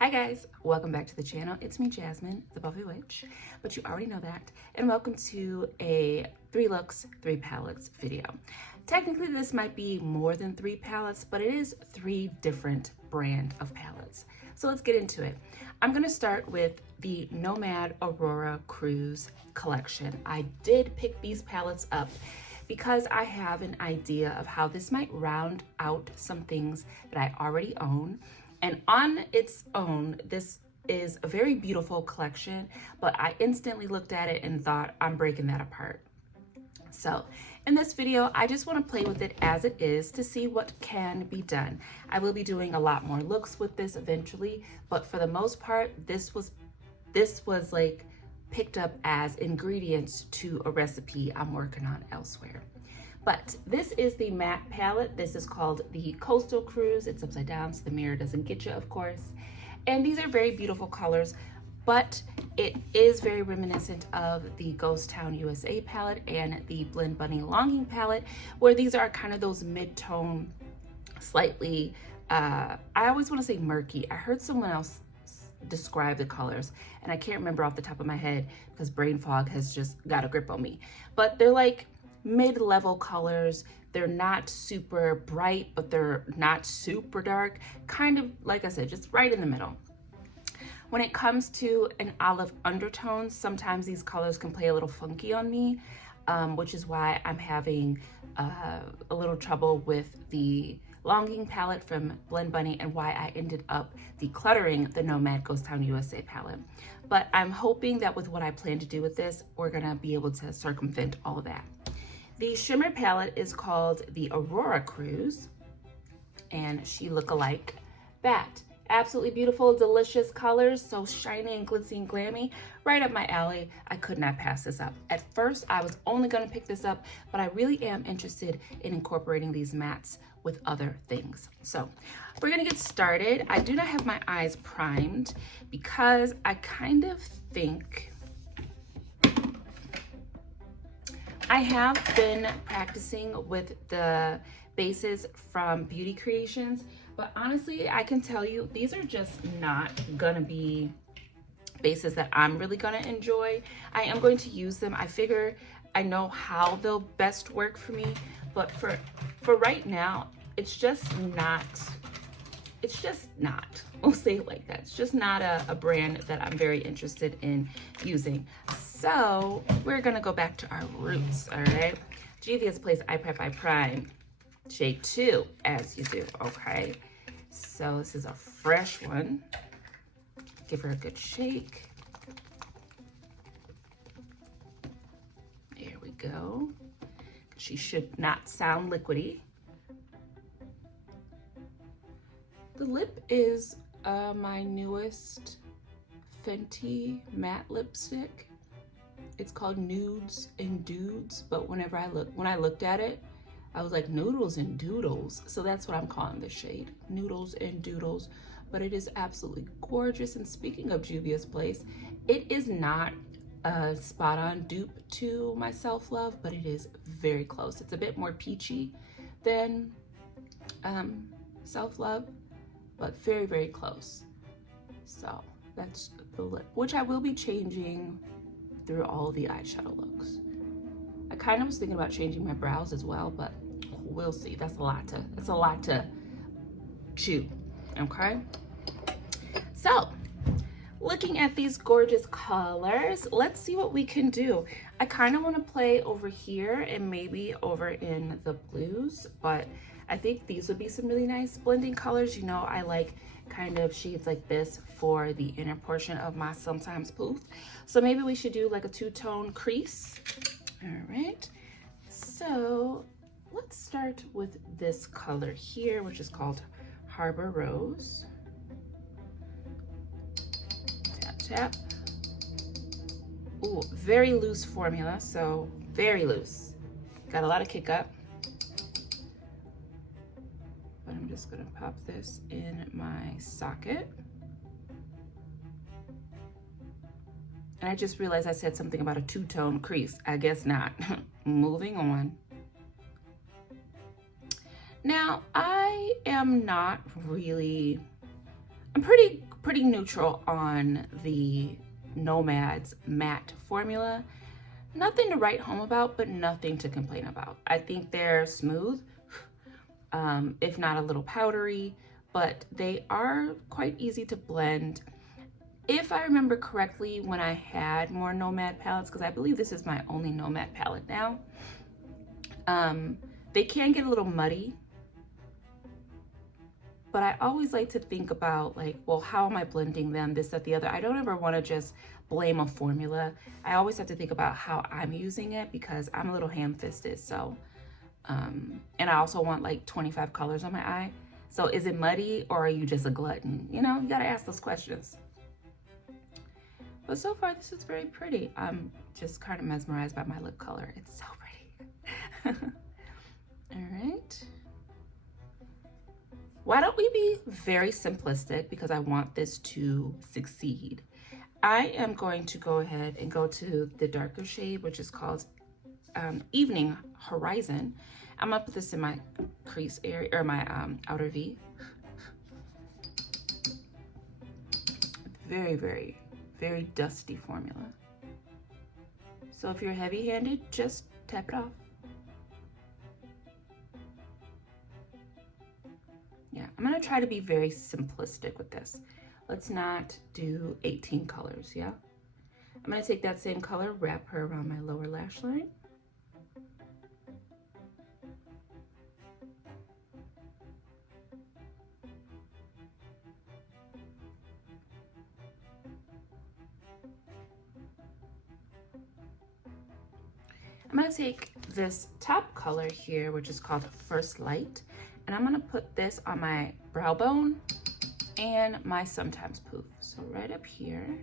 Hi guys, welcome back to the channel. It's me, Jasmine, the Buffy Witch, but you already know that. And welcome to a 3 looks, 3 palettes video. Technically, this might be more than 3 palettes, but it is 3 different brand of palettes. So let's get into it. I'm gonna start with the Nomad Aurora Cruise collection. I did pick these palettes up because I have an idea of how this might round out some things that I already own. And on its own, this is a very beautiful collection, but I instantly looked at it and thought, I'm breaking that apart. So in this video, I just want to play with it as it is to see what can be done. I will be doing a lot more looks with this eventually, but for the most part, this was like picked up as ingredients to a recipe I'm working on elsewhere. But this is the matte palette. This is called the Coastal Cruise. It's upside down so the mirror doesn't get you, of course. And these are very beautiful colors, but it is very reminiscent of the Ghost Town USA palette and the Blend Bunny Longing palette, where these are kind of those mid-tone, slightly, I always want to say murky. I heard someone else describe the colors and I can't remember off the top of my head because brain fog has just got a grip on me. But they're like mid-level colors. They're not super bright, but they're not super dark. Kind of, like I said, just right in the middle. When it comes to an olive undertone, sometimes these colors can play a little funky on me, which is why I'm having a little trouble with the Longing palette from Blend Bunny and why I ended up decluttering the Nomad Ghost Town USA palette. But I'm hoping that with what I plan to do with this, we're gonna be able to circumvent all of that. The shimmer palette is called the Aurora Cruise, and she look alike that. Absolutely beautiful, delicious colors, so shiny and glitzy and glammy, right up my alley. I could not pass this up. At first, I was only gonna pick this up, but I really am interested in incorporating these mattes with other things. So we're gonna get started. I do not have my eyes primed because I kind of think I have been practicing with the bases from Beauty Creations, but honestly, I can tell you, these are just not gonna be bases that I'm really gonna enjoy. I am going to use them. I figure I know how they'll best work for me, but for right now, it's just not, we'll say it like that. It's just not a brand that I'm very interested in using. So we're gonna go back to our roots, all right? Juvia's Place I Prep I Prime, shade 2, as you do, okay? So this is a fresh one. Give her a good shake. There we go. She should not sound liquidy. The lip is my newest Fenty matte lipstick. It's called Nudes and Dudes, but when I looked at it, I was like, noodles and doodles. So that's what I'm calling this shade, Noodles and Doodles. But it is absolutely gorgeous. And speaking of Juvia's Place, it is not a spot-on dupe to my Self Love, but it is very close. It's a bit more peachy than Self Love, but very, very close. So that's the lip, which I will be changing through all the eyeshadow looks. I kind of was thinking about changing my brows as well, but we'll see. That's a lot to chew, okay? So, looking at these gorgeous colors, let's see what we can do. I kind of want to play over here and maybe over in the blues, but I think these would be some really nice blending colors. You know, I like kind of shades like this for the inner portion of my Sometimes Poof. So maybe we should do like a 2-tone crease. All right, so let's start with this color here, which is called Harbor Rose. Tap, tap. Ooh, very loose formula, so very loose. Got a lot of kick up. But I'm just gonna pop this in my socket. And I just realized I said something about a 2-tone crease. I guess not. Moving on. Now, I am not really, I'm pretty pretty neutral on the Nomad's matte formula. Nothing to write home about, but nothing to complain about. I think they're smooth, if not a little powdery, but they are quite easy to blend. If I remember correctly, when I had more Nomad palettes, because I believe this is my only Nomad palette now, they can get a little muddy. But I always like to think about, like, well, how am I blending them, this, that, the other. I don't ever want to just blame a formula. I always have to think about how I'm using it, because I'm a little ham-fisted. So, and I also want like 25 colors on my eye. So is it muddy, or are you just a glutton? You know, you got to ask those questions. But so far, this is very pretty. I'm just kind of mesmerized by my lip color. It's so pretty. All right. Why don't we be very simplistic, because I want this to succeed. I am going to go ahead and go to the darker shade, which is called Evening Horizon. I'm gonna put this in my crease area, or my outer V. Very, very, very dusty formula. So if you're heavy-handed, just tap it off. Yeah, I'm gonna try to be very simplistic with this. Let's not do 18 colors, yeah? I'm gonna take that same color, wrap her around my lower lash line. I'm gonna take this top color here, which is called First Light, and I'm gonna put this on my brow bone and my sometimes poof. So right up here.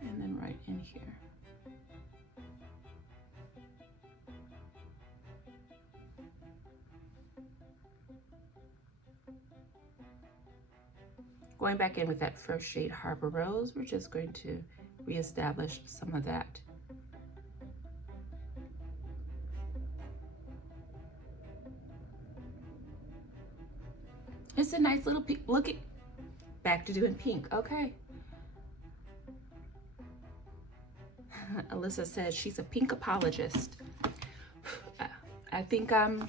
And then right in here. Going back in with that first shade, Harbor Rose, we're just going to reestablish some of that. It's a nice little pink. Look at, back to doing pink. Okay. Alyssa says she's a pink apologist. I think I'm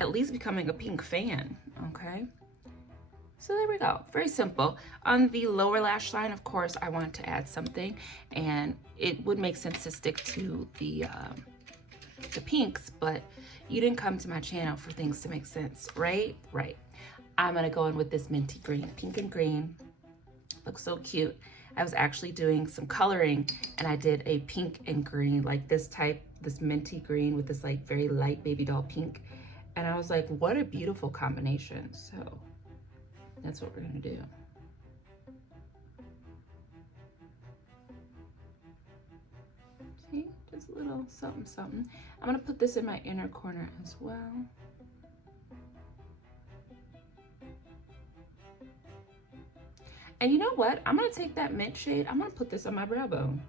at least becoming a pink fan. Okay. So there we go, very simple. On the lower lash line, of course, I wanted to add something, and it would make sense to stick to the pinks, but you didn't come to my channel for things to make sense, right? Right. I'm gonna go in with this minty green, pink and green. Looks so cute. I was actually doing some coloring, and I did a pink and green, like this type, this minty green with this like very light baby doll pink. And I was like, what a beautiful combination. So that's what we're gonna do. See, just a little something, something. I'm gonna put this in my inner corner as well. And you know what? I'm gonna take that mint shade, I'm gonna put this on my brow bone.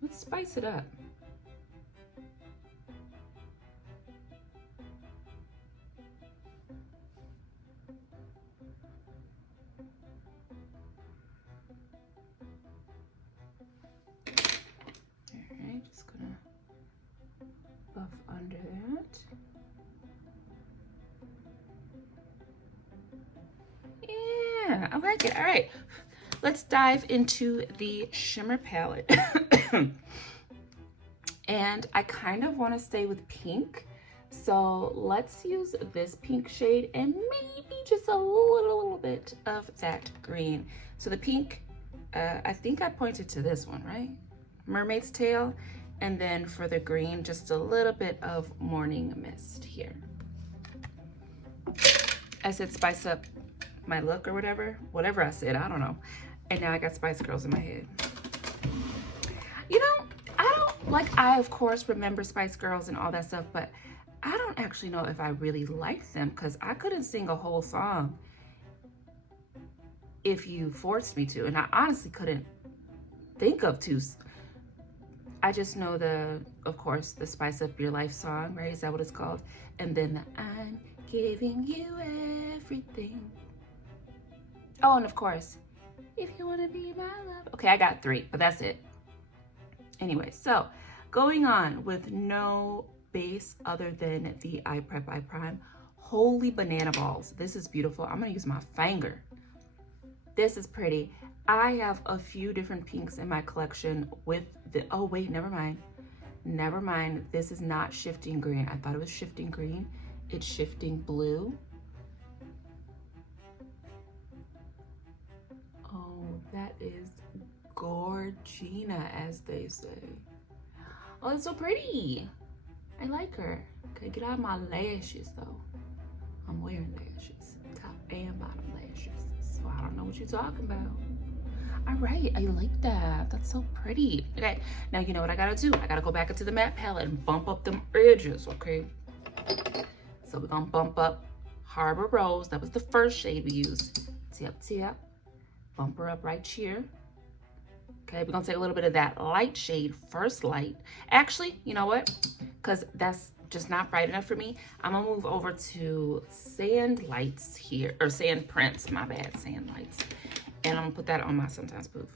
Let's spice it up. Under that. Yeah, I like it. All right, let's dive into the shimmer palette. And I kind of want to stay with pink. So let's use this pink shade and maybe just a little bit of that green. So the pink, I think I pointed to this one, right? Mermaid's Tail. And then for the green, just a little bit of Morning Mist here. I said spice up my look or whatever I said, I don't know. And now I got Spice Girls in my head. You know, I of course remember Spice Girls and all that stuff, but I don't actually know if I really liked them, because I couldn't sing a whole song if you forced me to. And I honestly couldn't think of two. I just know of course, the Spice Up Your Life song, right? Is that what it's called? And then the I'm giving you everything. Oh, and of course, if you want to be my love. Okay, I got 3, but that's it. Anyway, so going on with no base other than the Eye Prep Eye Prime. Holy banana balls. This is beautiful. I'm going to use my finger. This is pretty. I have a few different pinks in my collection with the, oh wait, never mind. Never mind. This is not shifting green. I thought it was shifting green. It's shifting blue. Oh, that is Gorgina, as they say. Oh, it's so pretty. I like her. Okay, get out of my lashes though. I'm wearing lashes, top and bottom lashes. So I don't know what you're talking about. All right, I like that. That's so pretty. Okay, now you know what I gotta do. I gotta go back into the matte palette and bump up them edges, okay? So we're gonna bump up Harbor Rose. That was the first shade we used. Tip, tip. Bump her up right here. Okay, we're gonna take a little bit of that light shade, First Light. Actually, you know what? Because that's just not bright enough for me. I'm gonna move over to Sand Lights here, or Sand Prints, my bad, Sand Lights. And I'm gonna put that on my Sometimes Poof.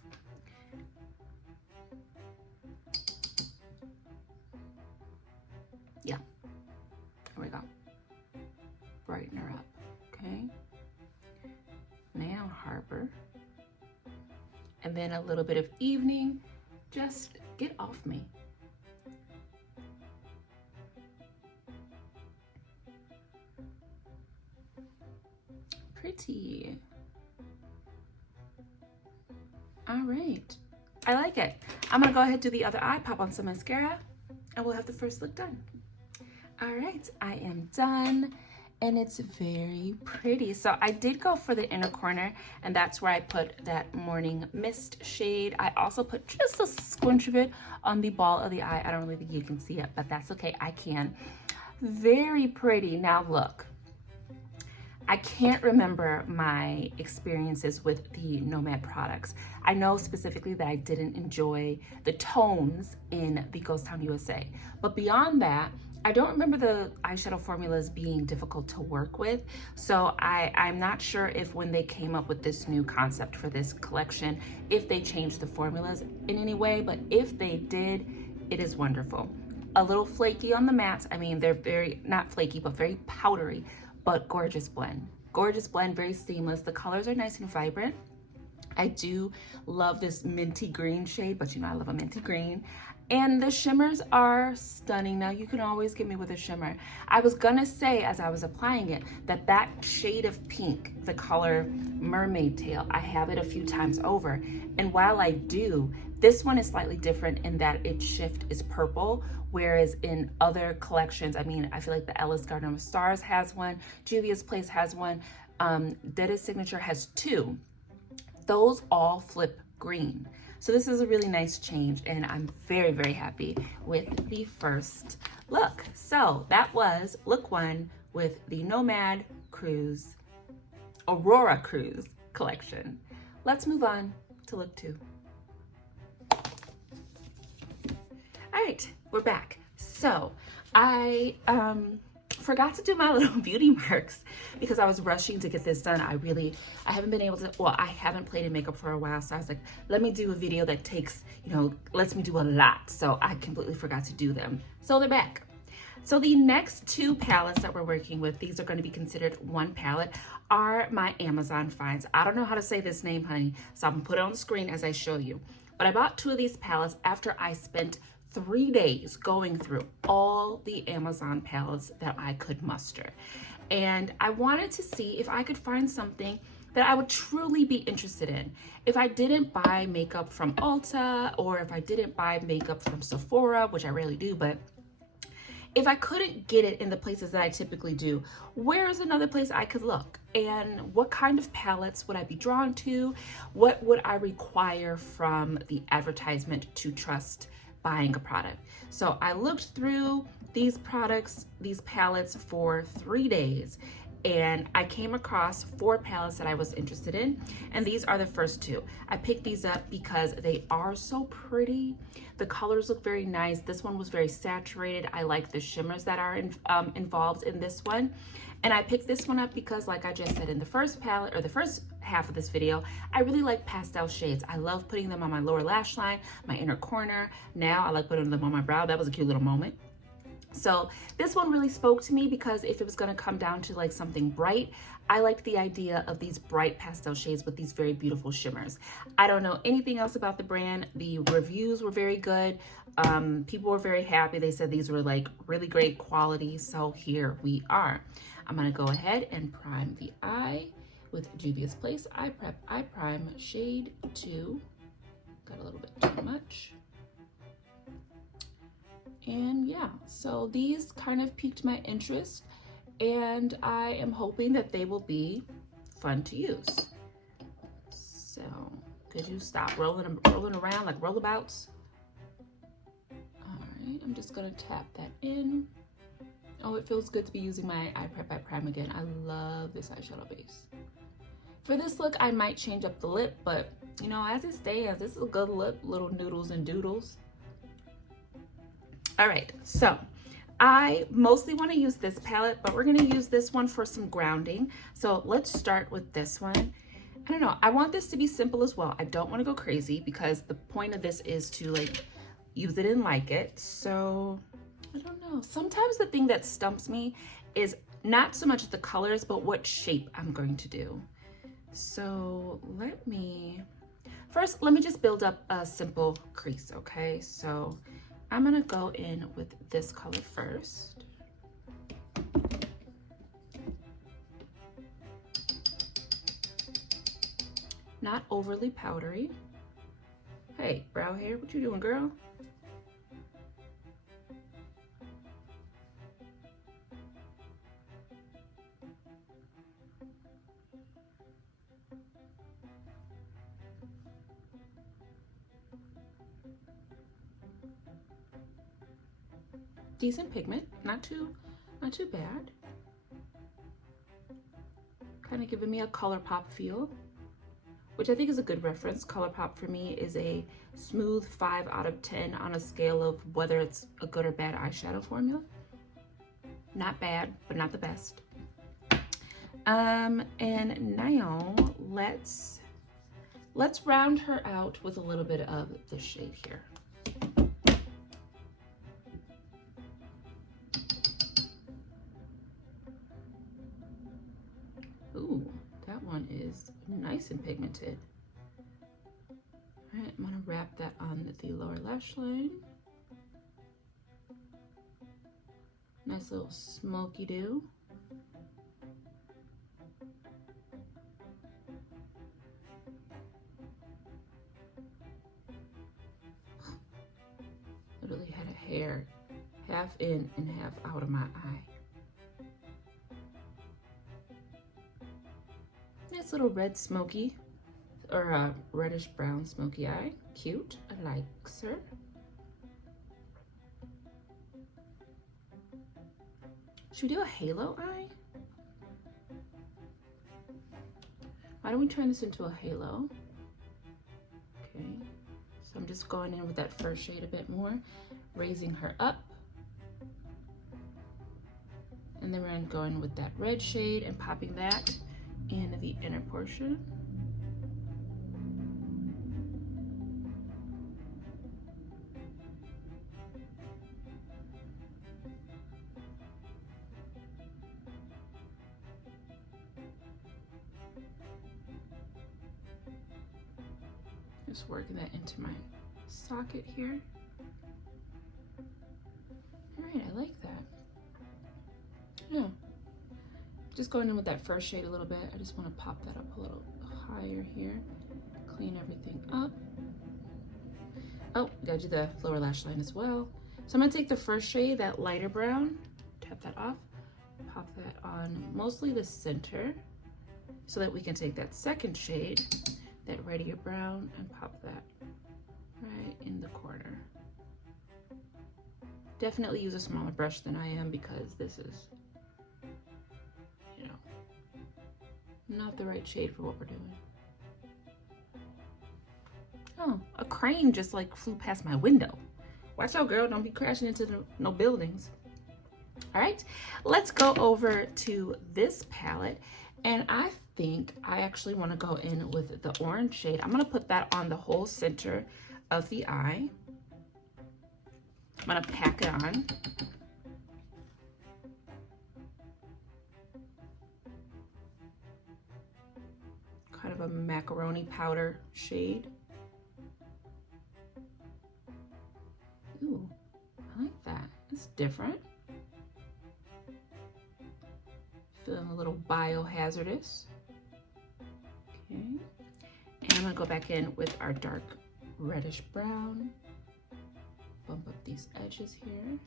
Yeah, there we go. Brighten her up, okay? Now Harbor. And then a little bit of Evening. Just get off me. Pretty. All right, I like it. I'm gonna go ahead and do the other eye, pop on some mascara, and we'll have the first look done. All right, I am done, and it's very pretty. So I did go for the inner corner, and that's where I put that Morning Mist shade. I also put just a squinch of it on the ball of the eye. I don't really think you can see it, but that's okay, I can. Very pretty. Now look, I can't remember my experiences with the Nomad products. I know specifically that I didn't enjoy the tones in the Ghost Town USA. But beyond that, I don't remember the eyeshadow formulas being difficult to work with. So I'm not sure if when they came up with this new concept for this collection, if they changed the formulas in any way, but if they did, it is wonderful. A little flaky on the mattes. I mean, they're very, not flaky, but very powdery. But gorgeous blend. Gorgeous blend, very seamless. The colors are nice and vibrant. I do love this minty green shade, but you know I love a minty green. And the shimmers are stunning. Now you can always get me with a shimmer. I was gonna say as I was applying it that shade of pink, the color Mermaid Tail, I have it a few times over. And while I do, this one is slightly different in that its shift is purple, whereas in other collections, I mean, I feel like the Ellis Garden of Stars has one, Juvia's Place has one, Deada's Signature has 2. Those all flip green. So this is a really nice change, and I'm very, very happy with the first look. So that was look 1 with the Nomad Cruise, Aurora Cruise collection. Let's move on to look 2. All right, we're back. So I forgot to do my little beauty marks because I was rushing to get this done. I haven't been able to, well, I haven't played in makeup for a while. So I was like, let me do a video that takes, lets me do a lot. So I completely forgot to do them. So they're back. So the next 2 palettes that we're working with, these are going to be considered one palette, are my Amazon finds. I don't know how to say this name, honey. So I'm gonna put it on the screen as I show you. But I bought 2 of these palettes after I spent 3 days going through all the Amazon palettes that I could muster. And I wanted to see if I could find something that I would truly be interested in. If I didn't buy makeup from Ulta, or if I didn't buy makeup from Sephora, which I rarely do, but if I couldn't get it in the places that I typically do, where is another place I could look? And what kind of palettes would I be drawn to? What would I require from the advertisement to trust buying a product? So I looked through these products, these palettes for 3 days, and I came across 4 palettes that I was interested in, and these are the first 2. I picked these up because they are so pretty. The colors look very nice. This one was very saturated. I like the shimmers that are involved in this one. And I picked this one up because, like I just said in the first palette, or the first half of this video, I really like pastel shades. I love putting them on my lower lash line, my inner corner. Now I like putting them on my brow. That was a cute little moment. So this one really spoke to me because if it was going to come down to like something bright, I liked the idea of these bright pastel shades with these very beautiful shimmers. I don't know anything else about the brand. The reviews were very good. People were very happy. They said these were like really great quality. So here we are. I'm going to go ahead and prime the eye with Juvia's Place Eye Prep Eye Prime Shade 2. Got a little bit too much. And yeah, so these kind of piqued my interest, and I am hoping that they will be fun to use. So could you stop rolling around like rollerabouts? All right, I'm just gonna tap that in. Oh, it feels good to be using my Eye Prep Eye Prime again. I love this eyeshadow base. For this look, I might change up the lip, but you know, as it stands, this is a good lip, little noodles and doodles. All right, so I mostly want to use this palette, but we're going to use this one for some grounding. So let's start with this one. I don't know, I want this to be simple as well. I don't want to go crazy because the point of this is to like use it and like it. So I don't know. Sometimes the thing that stumps me is not so much the colors, but what shape I'm going to do. So let me just build up a simple crease, okay? So I'm gonna go in with this color first. Not overly powdery. Hey, brow hair, what you doing, girl? Decent pigment, not too bad. Kind of giving me a ColourPop feel, which I think is a good reference. ColourPop for me is a smooth 5 out of 10 on a scale of whether it's a good or bad eyeshadow formula. Not bad, but not the best. And now let's round her out with a little bit of the shade here. Ooh, that one is nice and pigmented. All right, I'm gonna wrap that on the lower lash line. Nice little smoky do. Literally had a hair half in and half out of my eye. Nice little red smoky, or a reddish brown smoky eye. Cute, I like her. Should we do a halo eye? Why don't we turn this into a halo? Okay, so I'm just going in with that first shade a bit more, raising her up. And then we're gonna go in with that red shade and popping that in the inner portion. Just working that into my socket here. All right, I like that. Yeah. Just going in with that first shade a little bit. I just want to pop that up a little higher here. Clean everything up. Oh, gotta do the lower lash line as well. So I'm gonna take the first shade, that lighter brown, tap that off, pop that on mostly the center so that we can take that second shade, that reddier brown, and pop that right in the corner. Definitely use a smaller brush than I am because this is, you know, not the right shade for what we're doing. Oh, a crane just like flew past my window. Watch out, girl, don't be crashing into no buildings. All right, let's go over to this palette, and I think I actually want to go in with the orange shade. I'm going to put that on the whole center of the eye. I'm going to pack it on. Kind of a macaroni powder shade. Ooh, I like that. It's different. Feeling a little biohazardous. Okay. And I'm gonna go back in with our dark reddish brown. Bump up these edges here.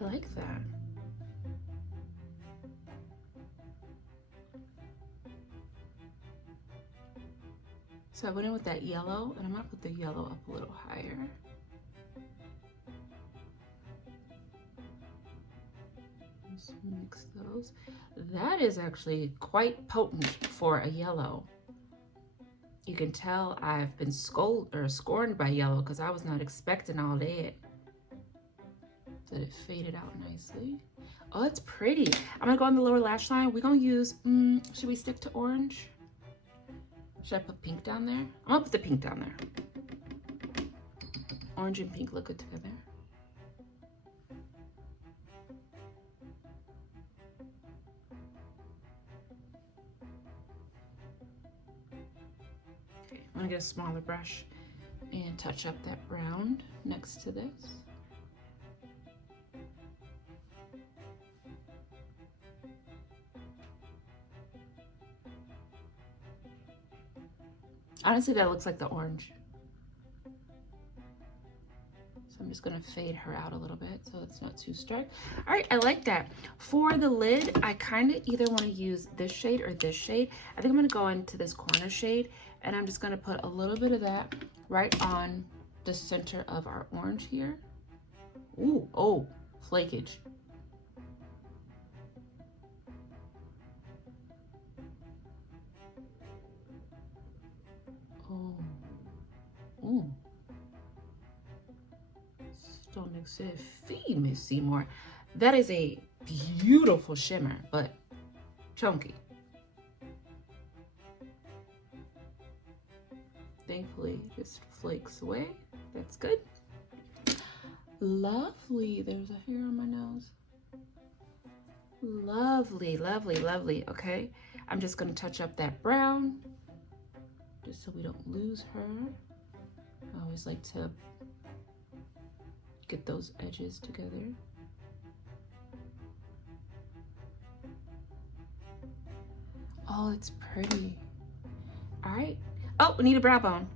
I like that. So I went in with that yellow, and I'm gonna put the yellow up a little higher. Just mix those. That is actually quite potent for a yellow. You can tell I've been scorned by yellow because I was not expecting all that. That it faded out nicely. Oh, it's pretty. I'm gonna go on the lower lash line. We're gonna use, should we stick to orange? Should I put pink down there? I'm gonna put the pink down there. Orange and pink look good together. Okay, I'm gonna get a smaller brush and touch up that brown next to this. Honestly, that looks like the orange. So I'm just gonna fade her out a little bit so it's not too stark. All right, I like that. For the lid, I kind of either wanna use this shade or this shade. I think I'm gonna go into this corner shade, and I'm just gonna put a little bit of that right on the center of our orange here. Ooh, oh, flakage. Oh, ooh. Stomach said, feed me, Seymour. That is a beautiful shimmer, but chunky. Thankfully, it just flakes away. That's good. Lovely. There's a hair on my nose. Lovely, lovely, lovely. Okay, I'm just gonna touch up that brown just so we don't lose her. I always like to get those edges together. Oh, it's pretty. All right. Oh, we need a brow bone.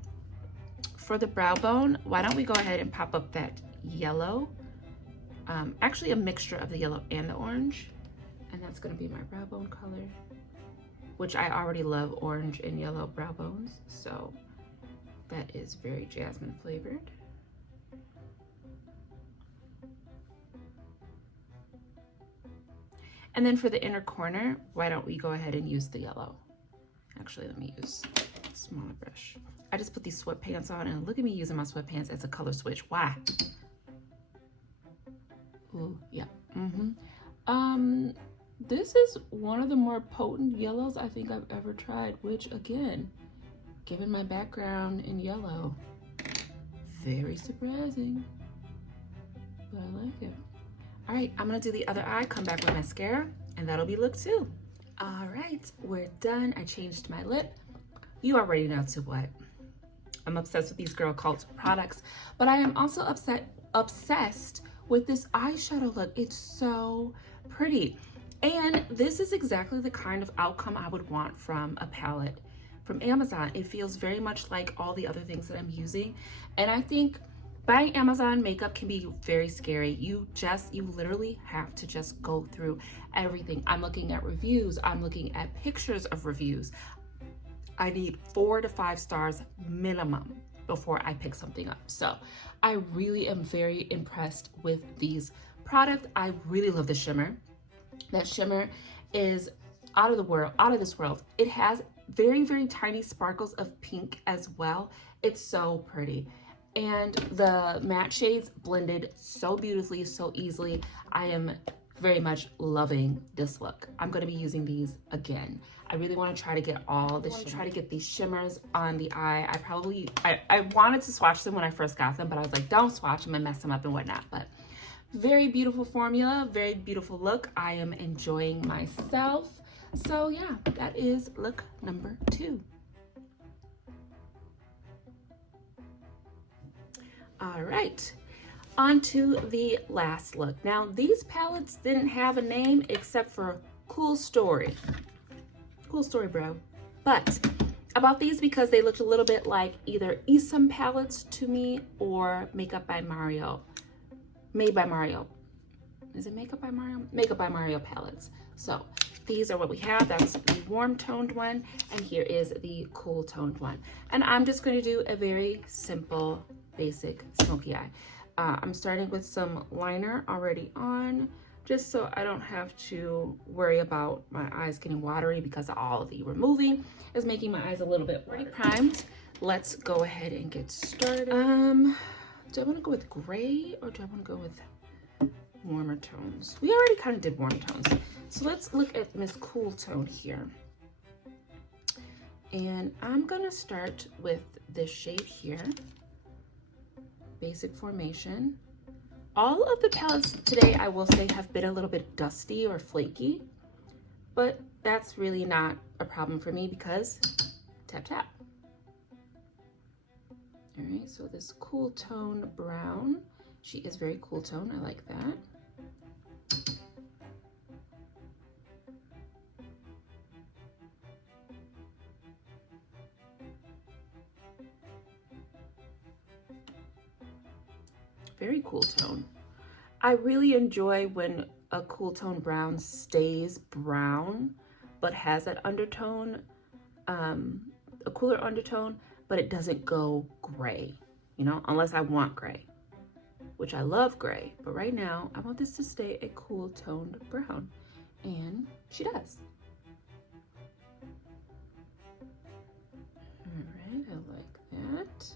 For the brow bone, why don't we go ahead and pop up that yellow? Actually a mixture of the yellow and the orange. And that's gonna be my brow bone color, which I already love orange and yellow brow bones. So that is very jasmine flavored. And then for the inner corner, why don't we go ahead and use the yellow? Actually, let me use a smaller brush. I just put these sweatpants on, and look at me using my sweatpants as a color switch. Why? Ooh, yeah. This is one of the more potent yellows I think I've ever tried, which again, given my background in yellow, very surprising, but I like it. All right, I'm gonna do the other eye, come back with mascara, and that'll be look two. All right, we're done. I changed my lip. You already know to what. I'm obsessed with these girl cult products, but I am also obsessed with this eyeshadow look. It's so pretty. And this is exactly the kind of outcome I would want from a palette from Amazon. It feels very much like all the other things that I'm using. And I think Buying Amazon makeup can be very scary. You literally have to just go through everything. I'm looking at reviews. I'm looking at pictures of reviews. I need 4 to 5 stars minimum before I pick something up. So I really am very impressed with these products. I really love the shimmer. That shimmer is out of this world. It has very, very tiny sparkles of pink as well. It's so pretty. And the matte shades blended so beautifully, so easily. I am very much loving this look. I'm going to be using these again. I really want to try to get all the try to get these shimmers on the eye. I wanted to swatch them when I first got them, but I was like, don't swatch them and mess them up and whatnot. But very beautiful formula, very beautiful look. I am enjoying myself. So yeah, that is look number 2. All right, on to the last look. Now, these palettes didn't have a name except for Cool Story. Cool story, bro. But about these, because they looked a little bit like either Isom palettes to me or Makeup by Mario. Made by Mario. Is it Makeup by Mario? Makeup by Mario palettes. So these are what we have. That's the warm toned one, and here is the cool toned one. And I'm just going to do a very simple, basic smoky eye. I'm starting with some liner already on, just so I don't have to worry about my eyes getting watery, because all of the removing is making my eyes a little bit already primed. Let's go ahead and get started. Do I want to go with gray or do I want to go with warmer tones? We already kind of did warm tones. So let's look at Miss Cool Tone here. And I'm going to start with this shade here. Basic Formation. All of the palettes today, I will say, have been a little bit dusty or flaky, but that's really not a problem for me because tap, tap. All right, so this Cool Tone Brown, she is very cool tone. I like that. Very cool tone. I really enjoy when a cool tone brown stays brown, but has that undertone, a cooler undertone, but it doesn't go gray, you know, unless I want gray, which I love gray. But right now, I want this to stay a cool toned brown, and she does. All right, I like that.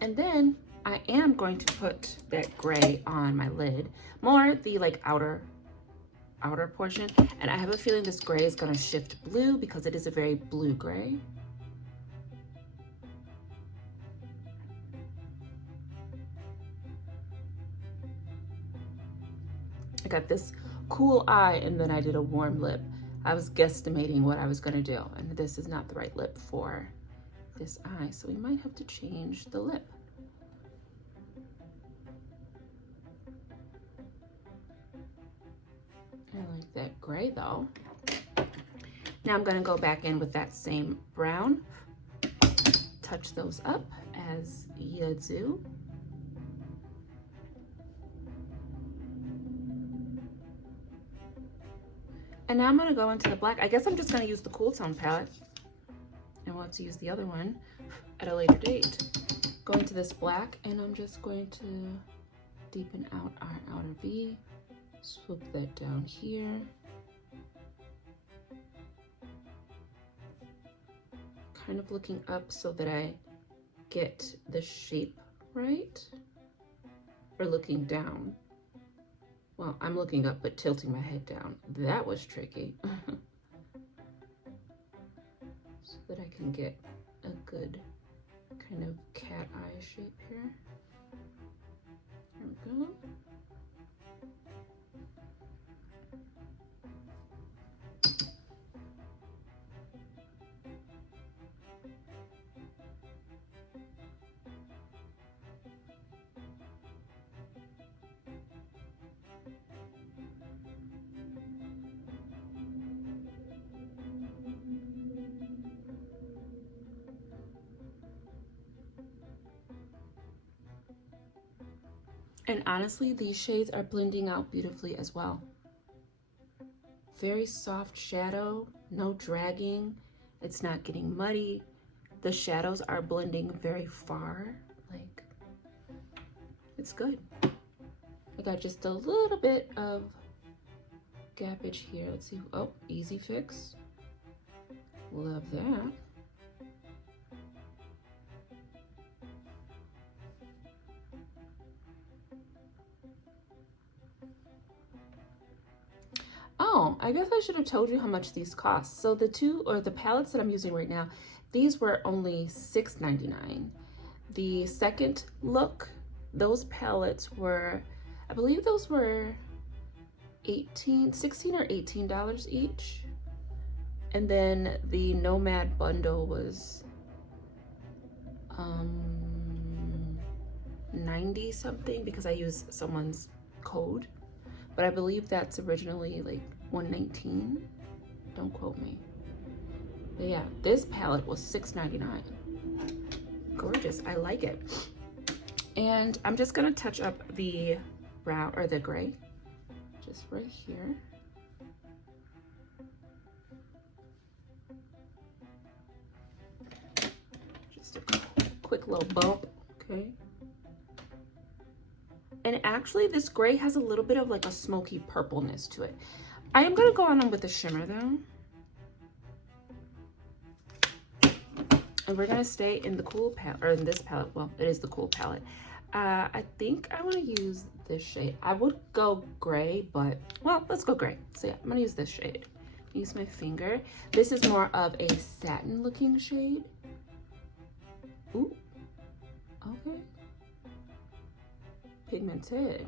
And then I am going to put that gray on my lid, more the like outer portion. And I have a feeling this gray is going to shift blue because it is a very blue gray. I got this cool eye and then I did a warm lip. I was guesstimating what I was going to do, and this is not the right lip for this eye, so we might have to change the lip. I like that gray though. Now I'm going to go back in with that same brown, touch those up as you do. And now I'm going to go into the black. I guess I'm just going to use the Cool Tone palette, and we'll have to use the other one at a later date. Go into this black, and I'm just going to deepen out our outer V. Swoop that down here. Kind of looking up so that I get the shape right, or looking down. Well, I'm looking up but tilting my head down. That was tricky. So that I can get a good kind of cat eye shape here. There we go. And honestly, these shades are blending out beautifully as well. Very soft shadow, no dragging. It's not getting muddy. The shadows are blending very far. Like, it's good. I got just a little bit of gappage here. Let's see. Oh, easy fix. Love that. Oh, I guess I should have told you how much these cost. So the palettes that I'm using right now, these were only $6.99. The second look, those palettes were, I believe those were $16 or $18 each. And then the Nomad bundle was 90 something because I used someone's code. But I believe that's originally like $119. Don't quote me. But yeah, this palette was $6.99. Gorgeous, I like it. And I'm just gonna touch up the brown or the gray, just right here. Just a quick little bump, okay? And actually this gray has a little bit of like a smoky purpleness to it. I am gonna go on with the shimmer though. And we're gonna stay in the cool palette, or in this palette. Well, it is the cool palette. I think I wanna use this shade. I would go gray, but, well, let's go gray. So yeah, I'm gonna use this shade. Use my finger. This is more of a satin looking shade. Ooh, okay. Pigmented.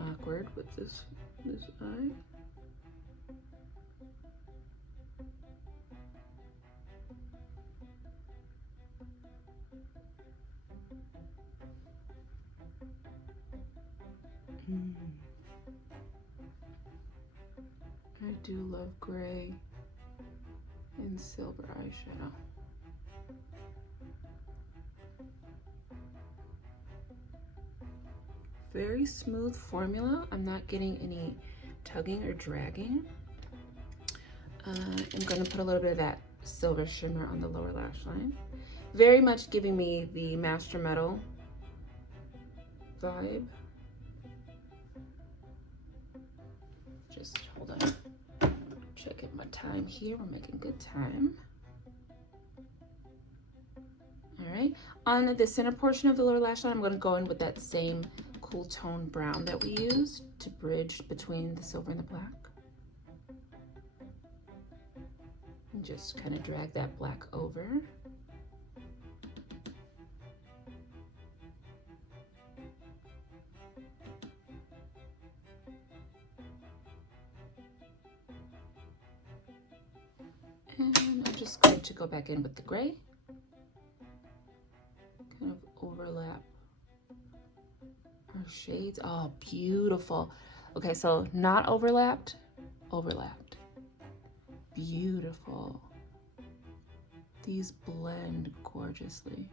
Awkward with this eye. I do love gray and silver eyeshadow. Very smooth formula. I'm not getting any tugging or dragging. I'm gonna put a little bit of that silver shimmer on the lower lash line. Very much giving me the Master Metal vibe. Just hold on. Checking my time here. We're making good time. All right. On the center portion of the lower lash line, I'm going to go in with that same cool tone brown that we used to bridge between the silver and the black. And just kind of drag that black over. And I'm just going to go back in with the gray. Kind of overlap our shades. Oh, beautiful. Okay, so not overlapped, overlapped. Beautiful. These blend gorgeously.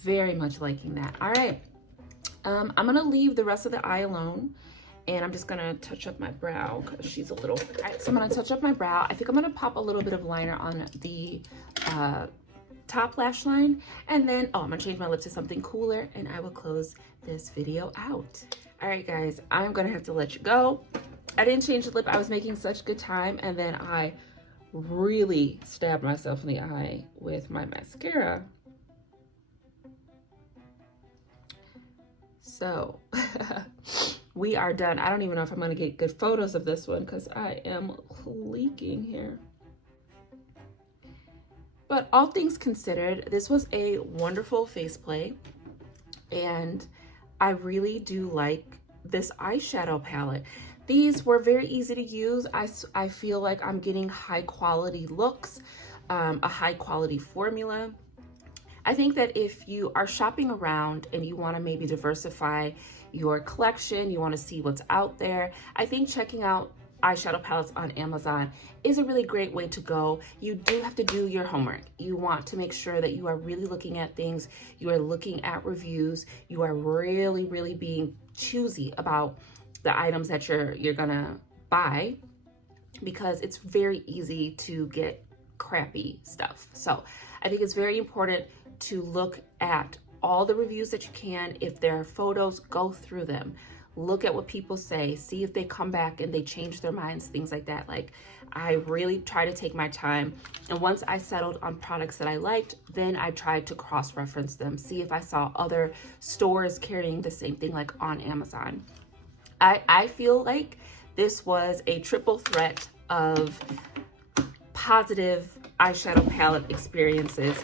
Very much liking that. All right, I'm gonna leave the rest of the eye alone. And I'm just gonna touch up my brow because she's a little, so I'm gonna touch up my brow. I think I'm gonna pop a little bit of liner on the top lash line. And then, oh, I'm gonna change my lip to something cooler and I will close this video out. All right, guys, I'm gonna have to let you go. I didn't change the lip. I was making such good time. And then I really stabbed myself in the eye with my mascara. So, we are done. I don't even know if I'm gonna get good photos of this one because I am leaking here. But all things considered, this was a wonderful face play. And I really do like this eyeshadow palette. These were very easy to use. I feel like I'm getting high quality looks, a high quality formula. I think that if you are shopping around and you want to maybe diversify your collection, you want to see what's out there, I think checking out eyeshadow palettes on Amazon is a really great way to go. You do have to do your homework. You want to make sure that you are really looking at things, you are looking at reviews, you are really being choosy about the items that you're gonna buy, because it's very easy to get crappy stuff. So I think it's very important to look at all the reviews that you can. If there are photos, go through them. Look at what people say, see if they come back and they change their minds, things like that. Like, I really try to take my time. And once I settled on products that I liked, then I tried to cross-reference them, see if I saw other stores carrying the same thing, like on Amazon. I feel like this was a triple threat of positive eyeshadow palette experiences.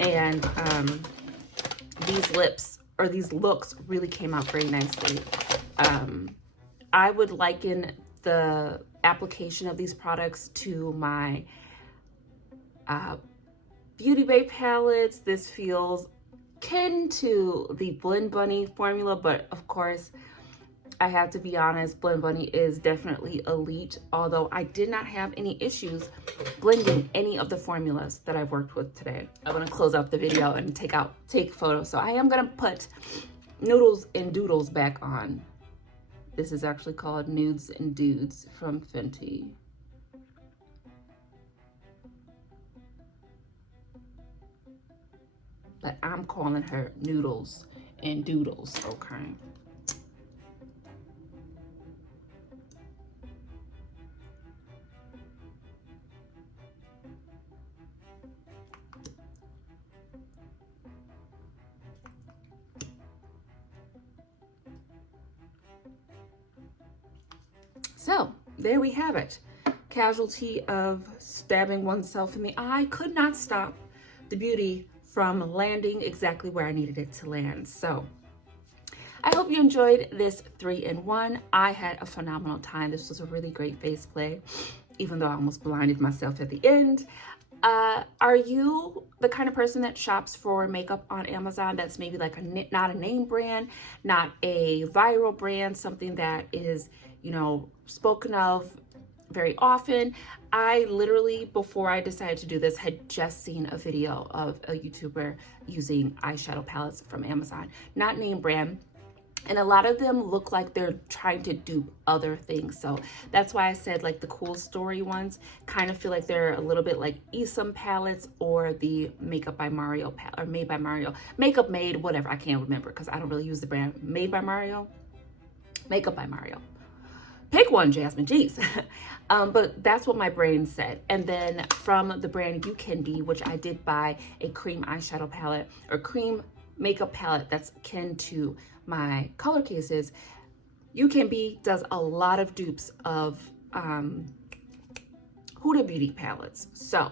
And these lips, or these looks, really came out very nicely. I would liken the application of these products to my Beauty Bay palettes. This feels akin to the Blend Bunny formula, but of course, I have to be honest, Blend Bunny is definitely elite, although I did not have any issues blending any of the formulas that I've worked with today. I'm gonna close out the video and take photos. So I am gonna put Noodles and Doodles back on. This is actually called Nudes and Dudes from Fenty. But I'm calling her Noodles and Doodles, okay? So there we have it. Casualty of stabbing oneself in the eye could not stop the beauty from landing exactly where I needed it to land. So I hope you enjoyed this 3-in-1. I had a phenomenal time. This was a really great face play, even though I almost blinded myself at the end. Are you the kind of person that shops for makeup on Amazon that's maybe like not a name brand, not a viral brand, something that is, you know, spoken of very often? I literally, before I decided to do this, had just seen a video of a YouTuber using eyeshadow palettes from Amazon, not name brand. And a lot of them look like they're trying to dupe other things. So that's why I said, like, the Cool Story ones kind of feel like they're a little bit like Isom palettes, or the Makeup by Mario or Made by Mario, Makeup Made, whatever. I can't remember because I don't really use the brand. Made by Mario, Makeup by Mario. Pick one, Jasmine, jeez. But that's what my brain said. And then from the brand You Can Be, which I did buy a cream eyeshadow palette, or cream makeup palette that's akin to my color cases. You Can Be does a lot of dupes of Huda Beauty palettes. So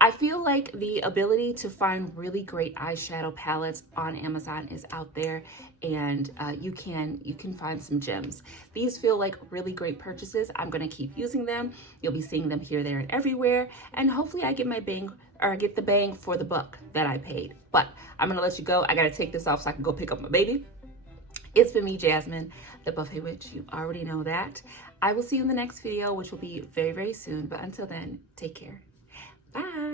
I feel like the ability to find really great eyeshadow palettes on Amazon is out there, and you can find some gems. These feel like really great purchases. I'm gonna keep using them. You'll be seeing them here, there, and everywhere, and hopefully I get my bang, or I get the bang for the buck that I paid. But I'm gonna let you go. I gotta take this off so I can go pick up my baby. It's been me, Jasmine, the Buffet Witch. You already know that. I will see you in the next video, which will be very, very soon. But until then, take care. Bye.